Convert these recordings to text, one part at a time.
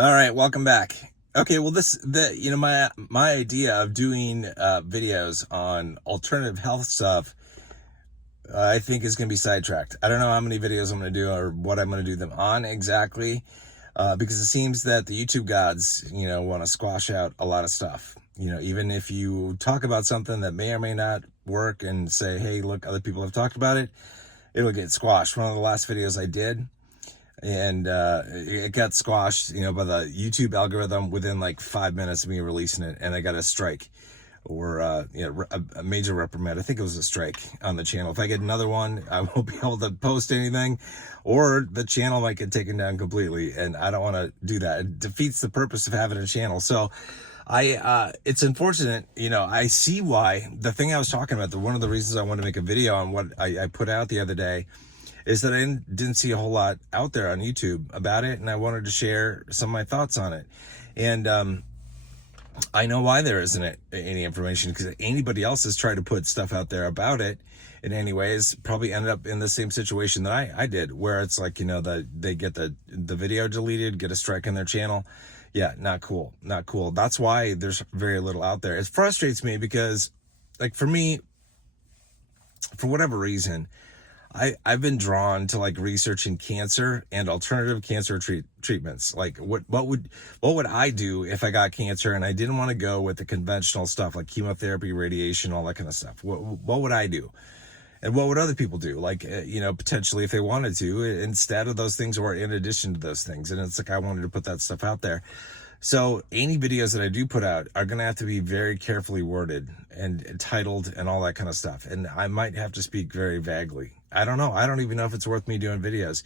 All right, welcome back. Okay, well, my idea of doing videos on alternative health stuff, I think is going to be sidetracked. I don't know how many videos I'm going to do or what I'm going to do them on exactly, because it seems that the YouTube gods, want to squash out a lot of stuff. Even if you talk about something that may or may not work and say, "Hey, look, other people have talked about it," it'll get squashed. One of the last videos I did, and it got squashed, by the YouTube algorithm within like 5 minutes of me releasing it, and I got a strike or a major reprimand. I think it was a strike on the channel. If I get another one, I won't be able to post anything, or the channel might get taken down completely, and I don't want to do that. It defeats the purpose of having a channel. So it's unfortunate, I see why. The thing I was talking about, one of the reasons I wanted to make a video on what I put out the other day, is that I didn't see a whole lot out there on YouTube about it, and I wanted to share some of my thoughts on it. And I know why there isn't any information, because anybody else has tried to put stuff out there about it in any ways probably ended up in the same situation that I did, where it's like, they get the video deleted, get a strike on their channel. Yeah, not cool. That's why there's very little out there. It frustrates me because, like, for me, for whatever reason, I've been drawn to like researching cancer and alternative cancer treatments. Like what would I do if I got cancer and I didn't want to go with the conventional stuff like chemotherapy, radiation, all that kind of stuff? What would I do? And what would other people do? Like, potentially if they wanted to, instead of those things or in addition to those things. And it's like, I wanted to put that stuff out there. So any videos that I do put out are going to have to be very carefully worded and titled and all that kind of stuff. And I might have to speak very vaguely. I don't know. I don't even know if it's worth me doing videos.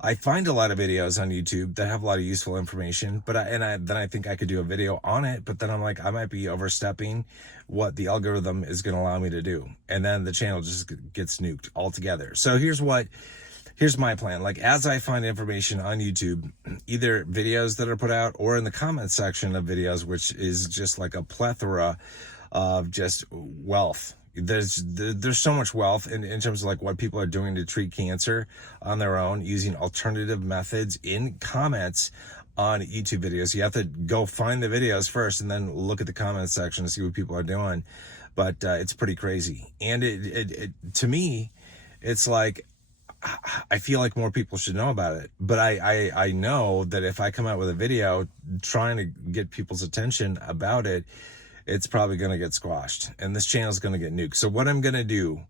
I find a lot of videos on YouTube that have a lot of useful information, but then I think I could do a video on it, but then I'm like, I might be overstepping what the algorithm is going to allow me to do. And then the channel just gets nuked altogether. So here's my plan. Like, as I find information on YouTube, either videos that are put out or in the comment section of videos, which is just like a plethora of just wealth. There's so much wealth in terms of like what people are doing to treat cancer on their own using alternative methods in comments on YouTube videos. You have to go find the videos first and then look at the comment section to see what people are doing. But it's pretty crazy. And it to me, it's like, I feel like more people should know about it, but I know that if I come out with a video trying to get people's attention about it, it's probably going to get squashed and this channel is going to get nuked. So what I'm going to do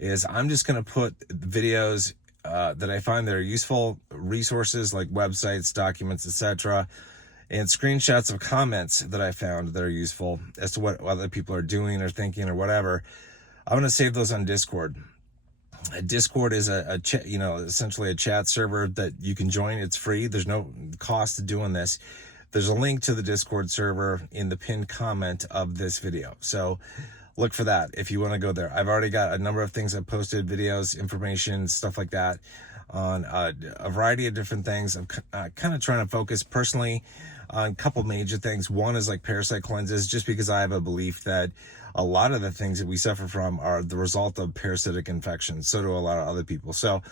is I'm just going to put videos that I find that are useful, resources like websites, documents, etc., and screenshots of comments that I found that are useful as to what other people are doing or thinking or whatever. I'm going to save those on Discord. Discord is a chat, essentially a chat server that you can join. It's free. There's no cost to doing this. There's a link to the Discord server in the pinned comment of this video. So look for that if you want to go there. I've already got a number of things I've posted, videos, information, stuff like that on a variety of different things. I'm kind of trying to focus personally on a couple major things. One is like parasite cleanses, just because I have a belief that a lot of the things that we suffer from are the result of parasitic infections. So do a lot of other people. So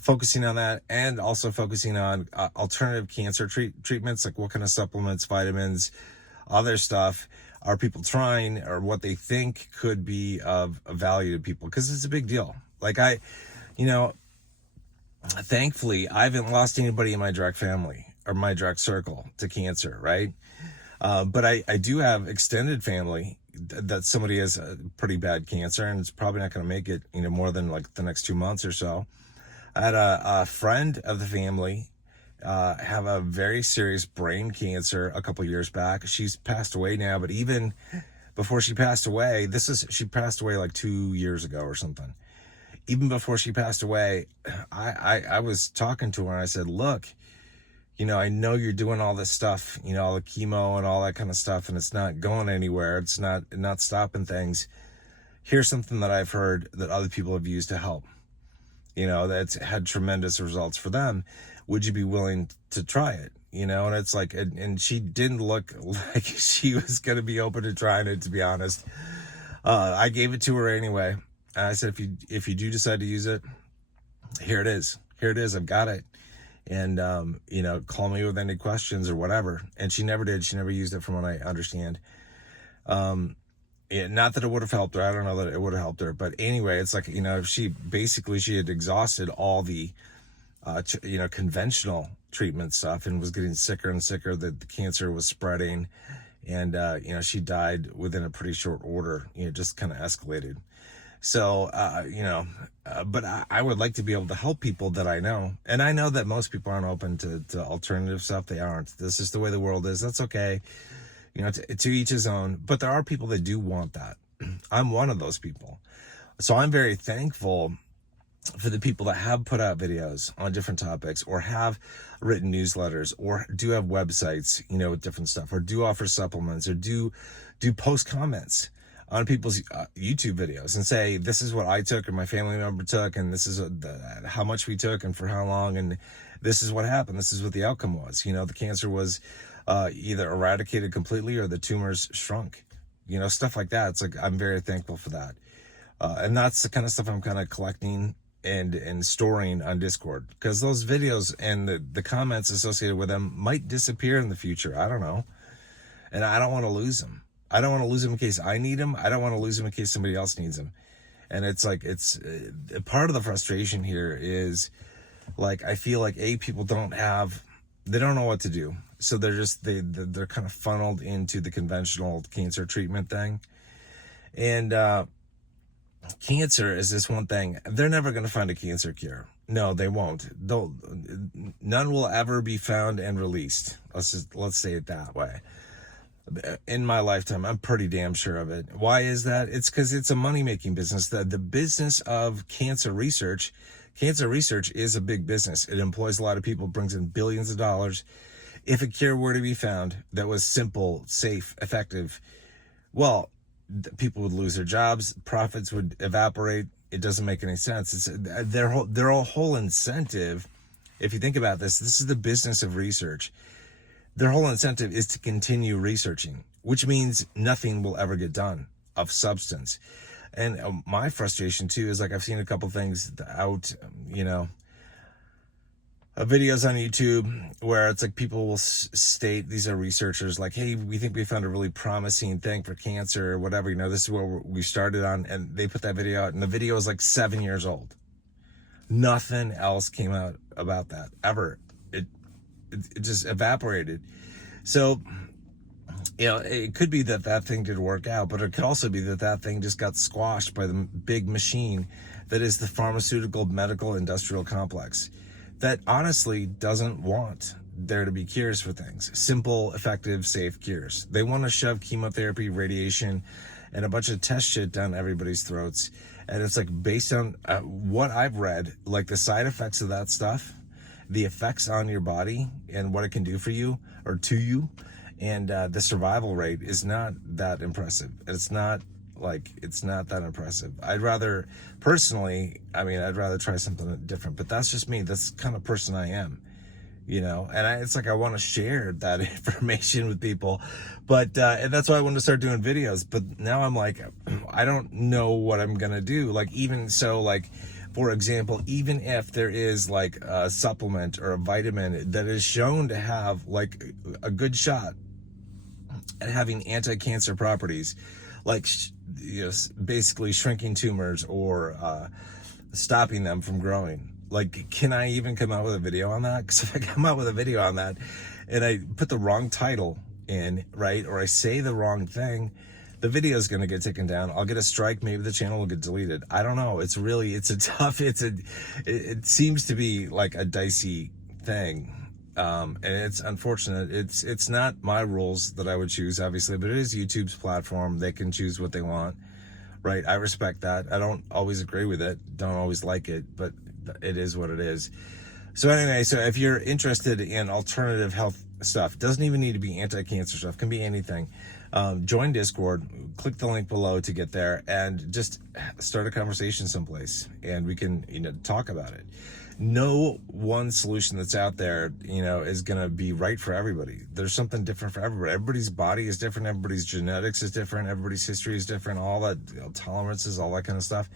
focusing on that, and also focusing on alternative cancer treatments, like what kind of supplements, vitamins, other stuff are people trying, or what they think could be of value to people, because it's a big deal. Like thankfully, I haven't lost anybody in my direct family or my direct circle to cancer, right? But I do have extended family that somebody has a pretty bad cancer, and it's probably not going to make it, more than like the next 2 months or so. I had a friend of the family have a very serious brain cancer a couple years back. She's passed away now, but even before she passed away, she passed away like 2 years ago or something. Even before she passed away, I was talking to her and I said, look, I know you're doing all this stuff, all the chemo and all that kind of stuff, and it's not going anywhere. It's not stopping things. Here's something that I've heard that other people have used to help. That's had tremendous results for them. Would you be willing to try it? And it's like, and she didn't look like she was going to be open to trying it, to be honest. I gave it to her anyway. I said, if you do decide to use it, here it is. I've got it. and, call me with any questions or whatever. And she never did. She never used it from what I understand. Not that it would have helped her. I don't know that it would have helped her. But anyway, it's like, she had exhausted all the, conventional treatment stuff and was getting sicker and sicker, that the cancer was spreading. And, she died within a pretty short order, just kind of escalated. So, but I would like to be able to help people that I know. And I know that most people aren't open to alternative stuff. They aren't. This is the way the world is. That's okay. To each his own. But there are people that do want that. I'm one of those people. So I'm very thankful for the people that have put out videos on different topics, or have written newsletters, or do have websites, with different stuff, or do offer supplements, or do post comments on people's YouTube videos and say, this is what I took or my family member took, and this is how much we took and for how long, and this is what happened. This is what the outcome was. The cancer was either eradicated completely or the tumors shrunk. Stuff like that. It's like, I'm very thankful for that. And that's the kind of stuff I'm kind of collecting and storing on Discord, because those videos and the comments associated with them might disappear in the future. I don't know. And I don't want to lose them. I don't want to lose them in case I need them. I don't want to lose them in case somebody else needs them. And it's like, part of the frustration here is, like, I feel like people don't know what to do. So they're kind of funneled into the conventional cancer treatment thing. And, cancer is this one thing. They're never going to find a cancer cure. No, they won't. None will ever be found and released. Let's say it that way. In my lifetime, I'm pretty damn sure of it. Why is that? It's because it's a money-making business. The business of cancer research is a big business. It employs a lot of people, brings in billions of dollars. If a cure were to be found that was simple, safe, effective, well, people would lose their jobs, profits would evaporate. It doesn't make any sense. It's their whole incentive. If you think about this is the business of research. Their whole incentive is to continue researching, which means nothing will ever get done of substance. And my frustration too is, like, I've seen a couple things out, videos on YouTube where it's like people will state, these are researchers, like, hey, we think we found a really promising thing for cancer or whatever, this is where we started on, and they put that video out, and the video is like 7 years old. Nothing else came out about that ever. It just evaporated. So, it could be that thing did work out, but it could also be that thing just got squashed by the big machine that is the pharmaceutical, medical, industrial complex, that honestly doesn't want there to be cures for things. Simple, effective, safe cures. They want to shove chemotherapy, radiation, and a bunch of test shit down everybody's throats. And it's like, based on what I've read, like, the side effects of that stuff, the effects on your body and what it can do for you or to you, and the survival rate is not that impressive. It's not that impressive. I'd rather try something different, but that's just me. That's the kind of person I am, and it's like, I want to share that information with people, but and that's why I wanted to start doing videos. But now I'm like, I don't know what I'm going to do. Like, even so, like, for example, even if there is like a supplement or a vitamin that is shown to have like a good shot at having anti-cancer properties, like, basically shrinking tumors or stopping them from growing, like, can I even come out with a video on that? Because if I come out with a video on that and I put the wrong title in, right, or I say the wrong thing, the video is going to get taken down. I'll get a strike. Maybe the channel will get deleted. I don't know. It seems to be like a dicey thing. And it's unfortunate. It's not my rules that I would choose, obviously, but it is YouTube's platform. They can choose what they want, right? I respect that. I don't always agree with it. Don't always like it, but it is what it is. So anyway, so if you're interested in alternative health stuff, doesn't even need to be anti-cancer stuff, can be anything. Join Discord, click the link below to get there, and just start a conversation someplace, and we can, talk about it. No one solution that's out there, is going to be right for everybody. There's something different for everybody. Everybody's body is different. Everybody's genetics is different. Everybody's history is different. All that, tolerances, all that kind of stuff.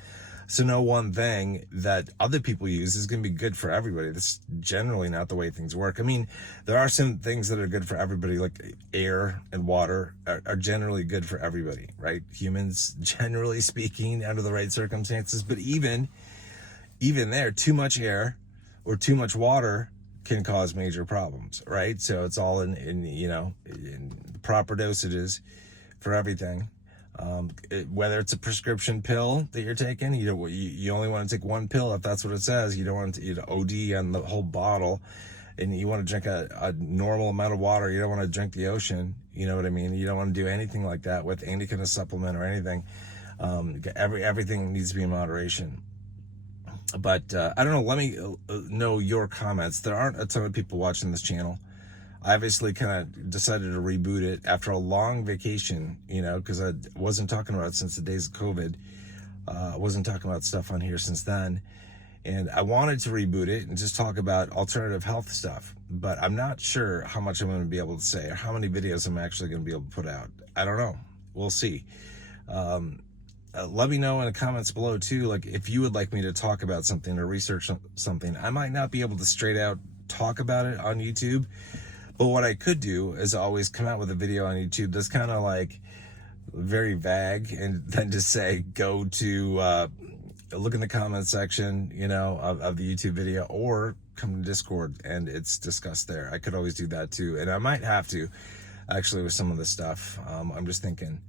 So no one thing that other people use is going to be good for everybody. That's generally not the way things work. I mean, there are some things that are good for everybody, like air and water are generally good for everybody, right? Humans, generally speaking, under the right circumstances. But even there, too much air or too much water can cause major problems, right? So it's all in proper dosages for everything. Whether it's a prescription pill that you're taking, you only want to take one pill if that's what it says. You don't want to OD on the whole bottle, and you want to drink a normal amount of water. You don't want to drink the ocean. You know what I mean? You don't want to do anything like that with any kind of supplement or anything. Everything needs to be in moderation. But I don't know. Let me know your comments. There aren't a ton of people watching this channel. I obviously kind of decided to reboot it after a long vacation, because I wasn't talking about it since the days of COVID. I wasn't talking about stuff on here since then. And I wanted to reboot it and just talk about alternative health stuff. But I'm not sure how much I'm going to be able to say or how many videos I'm actually going to be able to put out. I don't know. We'll see. Let me know in the comments below too, like if you would like me to talk about something or research something. I might not be able to straight out talk about it on YouTube. But what I could do is always come out with a video on YouTube that's kind of like very vague, and then just say, go to look in the comment section, of the YouTube video, or come to Discord and it's discussed there. I could always do that too. And I might have to actually with some of this stuff. I'm just thinking,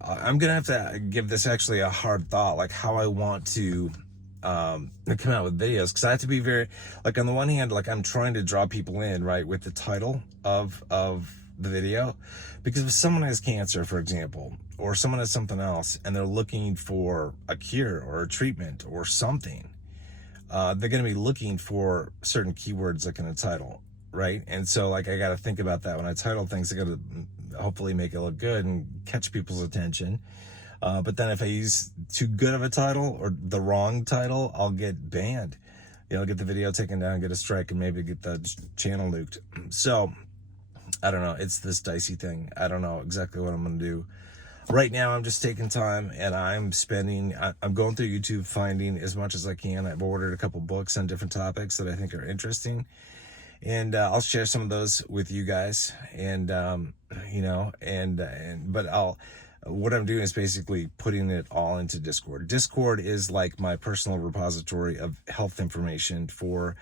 I'm going to have to give this actually a hard thought, like how I want to come out with videos, because I have to be very, like, on the one hand, like I'm trying to draw people in, right, with the title of the video, because if someone has cancer, for example, or someone has something else and they're looking for a cure or a treatment or something, they're going to be looking for certain keywords like in a title, right? And so like I got to think about that when I title things. I got to hopefully make it look good and catch people's attention. But then if I use too good of a title or the wrong title, I'll get banned. I'll get the video taken down, get a strike, and maybe get the channel nuked. So I don't know. It's this dicey thing. I don't know exactly what I'm going to do. Right now, I'm just taking time and I'm going through YouTube, finding as much as I can. I've ordered a couple books on different topics that I think are interesting. And I'll share some of those with you guys. And, what I'm doing is basically putting it all into Discord. Discord is like my personal repository of health information for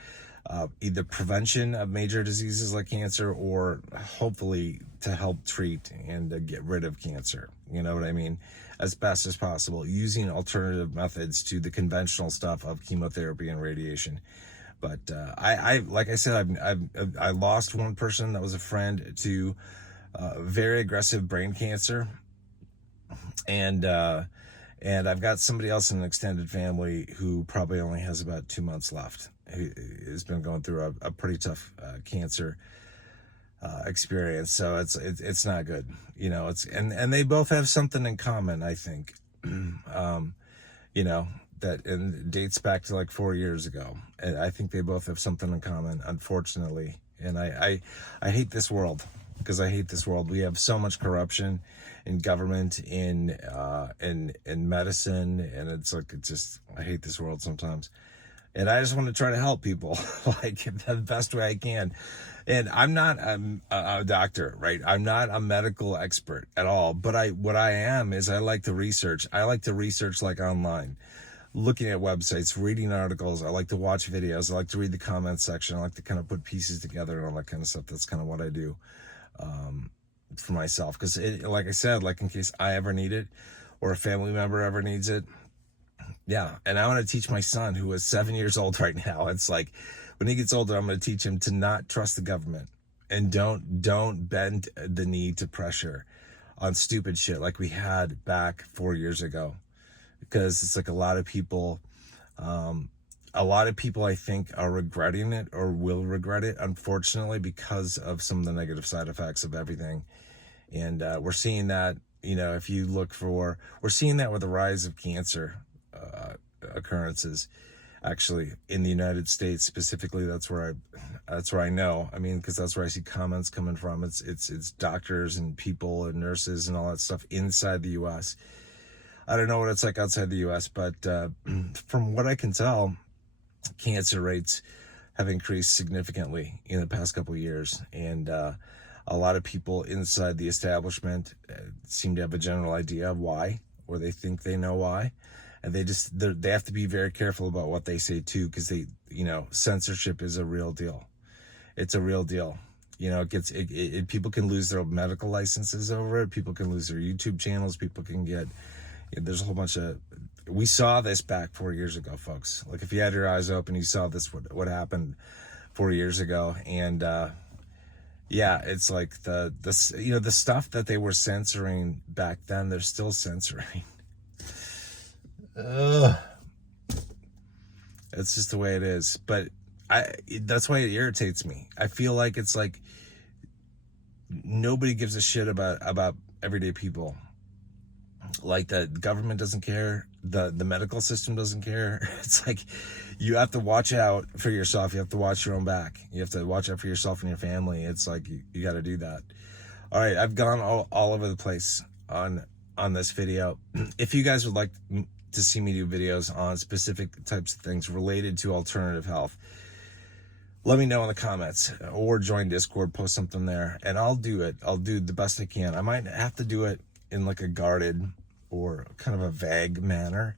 either prevention of major diseases like cancer, or hopefully to help treat and get rid of cancer. You know what I mean? As best as possible, using alternative methods to the conventional stuff of chemotherapy and radiation. But I like I said, I lost one person that was a friend to very aggressive brain cancer. And I've got somebody else in an extended family who probably only has about 2 months left, who has been going through a pretty tough cancer experience. So it's not good, and they both have something in common, I think, that and dates back to like 4 years ago. And I think they both have something in common, unfortunately. And I hate this world, because I hate this world. We have so much corruption in government, in medicine, and I hate this world sometimes. And I just want to try to help people like the best way I can. And I'm not a doctor, right? I'm not a medical expert at all. But what I am is I like to research. I like to research like online, looking at websites, reading articles. I like to watch videos. I like to read the comments section. I like to kind of put pieces together and all that kind of stuff. That's kind of what I do for myself. Because like I said, like in case I ever need it or a family member ever needs it. Yeah. And I want to teach my son, who is 7 years old right now. It's like, when he gets older, I'm going to teach him to not trust the government, and don't bend the knee to pressure on stupid shit like we had back 4 years ago. Because it's like a lot of people I think are regretting it or will regret it, unfortunately, because of some of the negative side effects of everything. And we're seeing that, if you look for, we're seeing that with the rise of cancer occurrences, actually, in the United States specifically. That's where I know. I mean, because that's where I see comments coming from. It's doctors and people and nurses and all that stuff inside the U.S. I don't know what it's like outside the US, but from what I can tell, cancer rates have increased significantly in the past couple of years. And a lot of people inside the establishment seem to have a general idea of why, or they think they know why. And they have to be very careful about what they say too, because censorship is a real deal. It's a real deal. People can lose their medical licenses over it. People can lose their YouTube channels. People can get, there's a whole bunch of, we saw this back 4 years ago, folks. Like, if you had your eyes open, you saw this, what happened 4 years ago. And, yeah, it's like the stuff that they were censoring back then, they're still censoring. Ugh. It's just the way it is. But that's why it irritates me. I feel like it's like nobody gives a shit about everyday people. Like, the government doesn't care, the medical system doesn't care. It's like, you have to watch out for yourself. You have to watch your own back. You have to watch out for yourself and your family. It's like, you got to do that. All right, I've gone all over the place on this video. If you guys would like to see me do videos on specific types of things related to alternative health, let me know in the comments, or join Discord, post something there, and I'll do it. I'll do the best I can. I might have to do it in like a guarded or kind of a vague manner,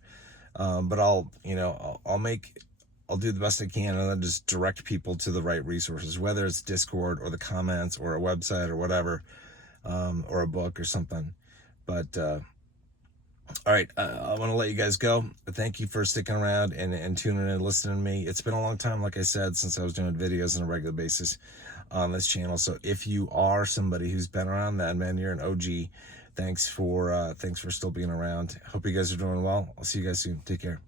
but I'll do the best I can, and then just direct people to the right resources, whether it's Discord or the comments or a website or whatever, or a book or something. But all right, I want to let you guys go. Thank you for sticking around and tuning in and listening to me. It's been a long time, like I said, since I was doing videos on a regular basis on this channel. So if you are somebody who's been around, man, you're an OG. Thanks for still being around. Hope you guys are doing well. I'll see you guys soon. Take care.